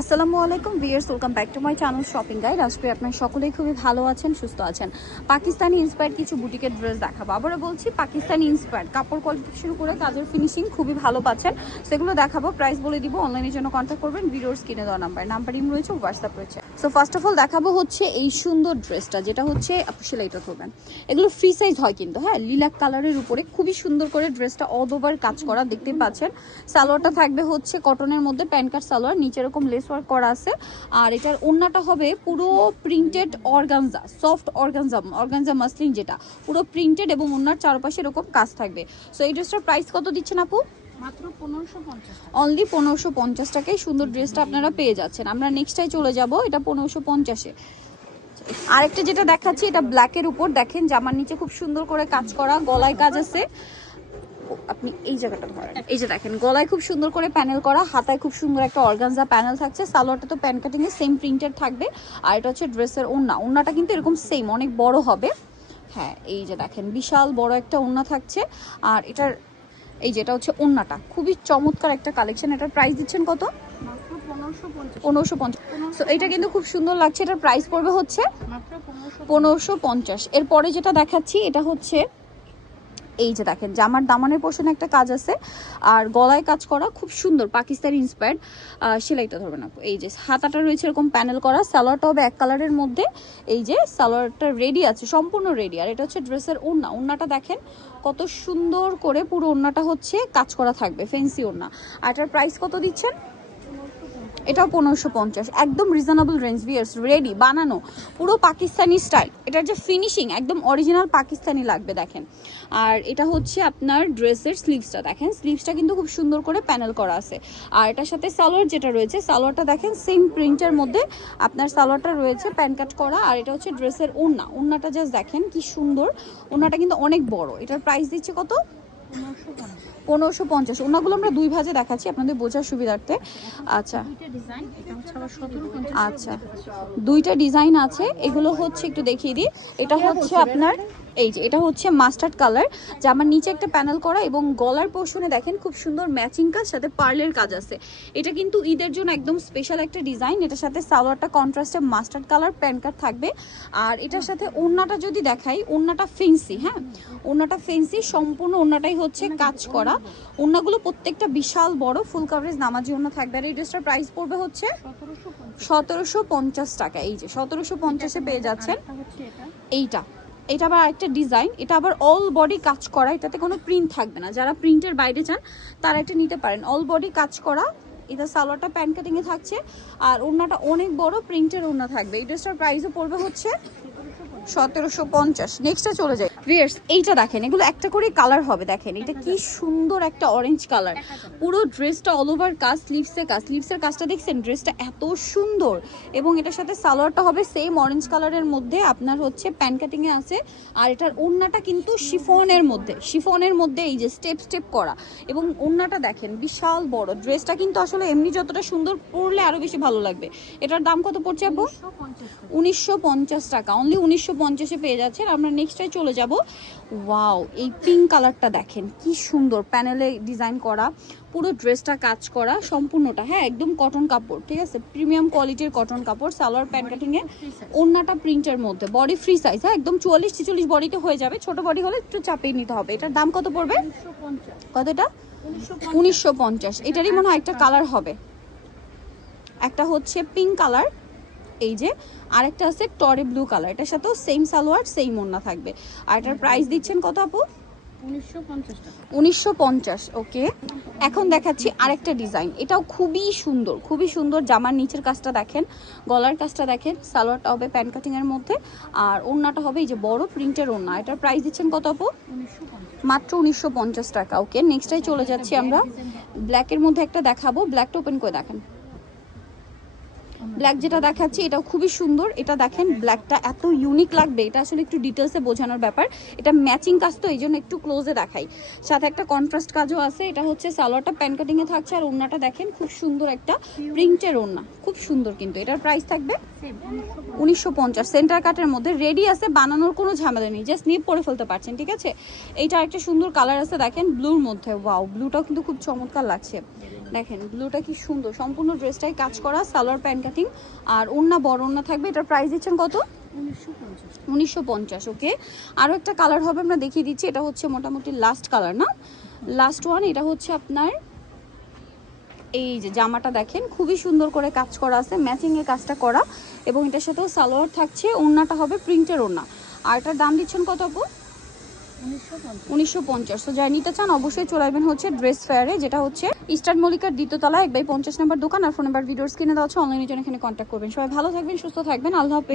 আসসালামু আলাইকুম viewers, welcome back to my channel shopping guide. আজকে আপনারা সকলেই খুবই ভালো আছেন, সুস্থ আছেন। পাকিস্তানি ইন্সপায়ার্ড কিছু বুটিকের ড্রেস দেখাবো। আবারও বলছি, পাকিস্তানি ইন্সপায়ার্ড কাপড় কোয়ালিটি শুরু করে কাজের ফিনিশিং খুবই ভালো পাচ্ছেন, সেগুলো দেখাবো। প্রাইস বলে দিব, অনলাইনের জন্য কন্ট্যাক্ট করবেন। ভিডিওর স্ক্রিনে দেওয়া নাম্বার ইম রয়েছে, হোয়াটসঅ্যাপ রয়েছে। সো ফার্স্ট অফ অল দেখাবো হচ্ছে এই সুন্দর ড্রেসটা, যেটা হচ্ছে আপনি সেলাইটা ধরবেন। এগুলো ফ্রি সাইজ হয় কিন্তু, হ্যাঁ, লিলাক কালারের উপরে খুবই সুন্দর করে ড্রেসটা অল ওভার কাজ করা, দেখতে পাচ্ছেন। সালোয়ারটা থাকবে হচ্ছে কটনের মধ্যে, প্যান্ট কাট সালোয়ার, নিচে এরকম লেস ওয়ার্ক করা আছে। আর এটার ওড়নাটা হবে পুরো printed organza, soft organza muslin, যেটা পুরো প্রিন্টেড এবং ওড়নার চারপাশে এরকম কাজ থাকবে। সো এই ড্রেসটার প্রাইস কত দিচ্ছেন আপু? মাত্র 1550 অনলি 1550 টাকায় সুন্দর ড্রেসটা আপনারা পেয়ে যাচ্ছেন। আমরা নেক্সটটাই চলে যাব, এটা 1550-এ। আরেকটা যেটা দেখাচ্ছি, এটা ব্ল্যাকের উপর দেখেন, জামার নিচে খুব সুন্দর করে কাজ করা, গলায় কাজ আছে। আপনি এই জায়গাটা ধরেন, এই যে দেখেন, গলায় খুব সুন্দর করে প্যানেল করা, হাতায় খুব সুন্দর একটা অর্গানজা প্যানেল থাকছে। সালোয়ারটা তো প্যান কাটিং এ সেম প্রিন্টেড থাকবে। আর এটা হচ্ছে ড্রেসের ওড়নাটা কিন্তু এরকম সেম, অনেক বড় হবে। হ্যাঁ, এই যে দেখেন, বিশাল বড় একটা ওড়না থাকছে। আর এটার এই যেটা হচ্ছে ওড়নাটা, খুবই চমৎকার একটা কালেকশন। এটার প্রাইস দিচ্ছেন কত? মাত্র 1550 1550। সো এটা কিন্তু খুব সুন্দর লাগছে। এটার প্রাইস পড়বে হচ্ছে মাত্র 1550। এরপরে যেটা দেখাচ্ছি, এটা হচ্ছে এই যে দেখেন, জামার দামানের পোর্শনে একটা কাজ আছে, আর গলায় কাজ করা, খুব সুন্দর পাকিস্তানি ইন্সপায়ার্ড। সেলাইটা ধরবেন আপু। এই যে হাতাটা রয়েছে এরকম প্যানেল করা, সালোয়ারটা হবে এক কালারের মধ্যে। এই যে সালোয়ারটা রেডি আছে, সম্পূর্ণ রেডি। আর এটা হচ্ছে ড্রেসের ওড়নাটা দেখেন কত সুন্দর করে, পুরো ওড়নাটা হচ্ছে কাজ করা থাকবে, ফেন্সি ওড়না। আর এটার প্রাইস কত দিচ্ছেন? এটাও 1550, একদম রিজনেবল রেঞ্জ। ভিউয়ার্স, রেডি বানানো, পুরো পাকিস্তানি স্টাইল। এটার যে ফিনিশিং একদম অরিজিনাল পাকিস্তানি লাগবে, দেখেন। আর এটা হচ্ছে আপনার ড্রেসের স্লিভসটা দেখেন, স্লিভসটা কিন্তু খুব সুন্দর করে প্যানেল করা আছে। আর এটার সাথে সালোয়ার যেটা রয়েছে, সালোয়ারটা দেখেন সেম প্রিন্টের মধ্যে আপনার সালোয়ারটা রয়েছে প্যান কাট করা। আর এটা হচ্ছে ড্রেসের ওড়নাটা জাস্ট দেখেন কি সুন্দর, ওড়নাটা কিন্তু অনেক বড়। এটার প্রাইস দিচ্ছে কত? 1550। ওনাগুলো আমরা দুই ভাজে দেখাচ্ছি আপনাদের বোঝার সুবিধার্থে। আচ্ছা আচ্ছা, দুইটা ডিজাইন আছে। এগুলো হচ্ছে একটু দেখিয়ে দিই। এটা হচ্ছে আপনার এই যে, এটা হচ্ছে মাস্টার্ড কালার, জামার নিচে একটা প্যানেল করা, এবং গলার পোর্শনে দেখেন খুব সুন্দর ম্যাচিং কাজ, সাথে পার্লের কাজ আছে। এটা কিন্তু ঈদের জন্য একদম স্পেশাল একটা ডিজাইন। এটার সাথে সালোয়ারটা কন্ট্রাস্টে মাস্টার্ড কালার, প্যান্ট কাট থাকবে। আর এটার সাথে ওড়নাটা যদি দেখাই, ওড়নাটা ফেন্সি, হ্যাঁ, ওড়নাটা ফেন্সি, সম্পূর্ণ ওড়নাটাই হচ্ছে কাজ করা। ওড়নাগুলো প্রত্যেকটা বিশাল বড়, ফুল কভারেজ নামাজি ওড়না থাকবে। আর এই ড্রেসটার প্রাইস পড়বে হচ্ছে 1750 টাকা। এই যে 1750-এ পেয়ে যাচ্ছেন এইটা। এটা আবার আরেকটা ডিজাইন, এটা আবার অল বডি কাজ করা, এটাতে কোনো প্রিন্ট থাকবে না। যারা প্রিন্টের বাইরে চান তারা এটা নিতে পারেন। অল বডি কাজ করা, এটা সালোয়ারটা প্যান্ট কাটিং এ থাকছে, আর ওড়নাটা অনেক বড় প্রিন্টের ওড়না থাকবে। এই ড্রেসটার প্রাইসও পড়বে হচ্ছে 1750। নেক্সটে চলে যাই। ভিউয়ার্স, এইটা দেখেন, এগুলো একটা করে কালার হবে, দেখেন এটা কি সুন্দর একটা অরেঞ্জ কালার। পুরো ড্রেসটা অল ওভার কাজ, স্লিভসের কাজটা দেখছেন, ড্রেসটা এত সুন্দর। এবং এটার সাথে সালোয়ারটা হবে সেম অরেঞ্জ কালারের মধ্যে, আপনার হচ্ছে প্যান কাটিং এ আছে। আর এটার ওড়নাটা কিন্তু শিফনের মধ্যে এই যে স্টেপ করা, এবং ওড়নাটা দেখেন বিশাল বড়। ড্রেসটা কিন্তু আসলে এমনি যতটা সুন্দর, পরলে আরো বেশি ভালো লাগবে। এটার দাম কত পড়ছে আপু? 1950 টাকা। অনলি 1950-এ পেয়ে যাচ্ছেন। আমরা নেক্সটটাই চলে যাব। ওয়াও, এই পিঙ্ক কালারটা দেখেন কি সুন্দর, প্যানেলে ডিজাইন করা, পুরো ড্রেসটা কাজ করা সম্পূর্ণটা, হ্যাঁ, একদম কটন কাপড়, ঠিক আছে, প্রিমিয়াম কোয়ালিটির কটন কাপড়। সালোয়ার প্যান্ট কাটিং এ, ওড়নাটা প্রিন্টের মধ্যে, বডি ফ্রি সাইজ, হ্যাঁ, একদম 44-46 বডিতে হয়ে যাবে। ছোট বডি হলে একটু চাপিয়ে নিতে হবে। এটার দাম কত পড়বে? কতটা? 1950। এটারই মনে হয় একটা কালার হবে, একটা হচ্ছে পিঙ্ক কালার, এই যে, আরেকটা আছে টরে ব্লু কালার। এটার সাথেও সেম সালোয়ার, সেম ওড়না থাকবে। আর এটার প্রাইস দিচ্ছেন কত আপু? 1950। ওকে, এখন দেখাচ্ছি আরেকটা ডিজাইন। এটাও খুবই সুন্দর। জামার নিচের কাজটা দেখেন, গলার কাজটা দেখেন, সালোয়ারটা হবে প্যান্ট কাটিং এর মধ্যে, আর ওড়নাটা হবে এই যে বড় প্রিন্টের ওড়না। এটার প্রাইস দিচ্ছেন কত আপু? মাত্র 1950 টাকা। ওকে, নেক্সটটাই চলে যাচ্ছি আমরা। ব্ল্যাকের মধ্যে একটা দেখাবো, ব্ল্যাকটা ওপেন করে দেখেন। ব্ল্যাক যেটা দেখাচ্ছি, এটাও খুবই সুন্দর। এটা দেখেন, ব্ল্যাকটা এত ইউনিক লাগবে, এটা আসলে একটু ডিটেলসে বোঝানোর ব্যাপার। এটা ম্যাচিং কাজ তো, এই জন্য একটু ক্লোজে দেখাই। সাথে একটা কন্ট্রাস্ট কাজও আছে। এটা হচ্ছে সালোয়ারটা প্যান্ট কাটিং এ থাকছে, আর ওড়নাটা দেখেন খুব সুন্দর একটা প্রিন্টের ওড়না, খুব সুন্দর। কিন্তু এটার প্রাইস থাকবে 1950। সেন্টার কাটের মধ্যে রেডি আছে, বানানোর কোনো ঝামেলা নেই, জাস্ট নিয়ে পরে ফেলতে পারছেন, ঠিক আছে। এইটা একটা সুন্দর কালার আছে দেখেন, ব্লুর মধ্যে। ওয়াও, ব্লুটাও কিন্তু খুব চমৎকার লাগছে। দেখেন ব্লুটা কি সুন্দর, সম্পূর্ণ ড্রেসটাই কাজ করা, সালোয়ার প্যান্ট কাটিং আর ওড়না বড় ওড়না থাকবে। এটার প্রাইস দিচ্ছেন কত? 1950। 1950। ওকে, আরও একটা কালার হবে, আমরা দেখিয়ে দিচ্ছি। এটা হচ্ছে মোটামুটি লাস্ট কালার না, লাস্ট ওয়ান। এটা হচ্ছে আপনার এই যে জামাটা দেখেন খুবই সুন্দর করে কাজ করা আছে, ম্যাচিংয়ে কাজটা করা, এবং এটার সাথেও সালোয়ার থাকছে, ওড়নাটা হবে প্রিন্টের ওড়না। আর এটার দাম দিচ্ছেন কত আপু? 1950। তো যারা নিতে চান অবশ্যই চলে আসবেন হচ্ছে ড্রেস ফেয়ারে, যেটা হচ্ছে ইস্টার্ন মল্লিকার দ্বিতীয়তলা 1/50 নম্বর দোকান। আর ফোন নাম্বার ভিডিওর স্ক্রিনে দেওয়া আছে, অনলাইনের জন্য এখানে কন্ট্যাক্ট করবেন। সবাই ভালো থাকবেন, সুস্থ থাকবেন, আল্লাহ হাফেজ।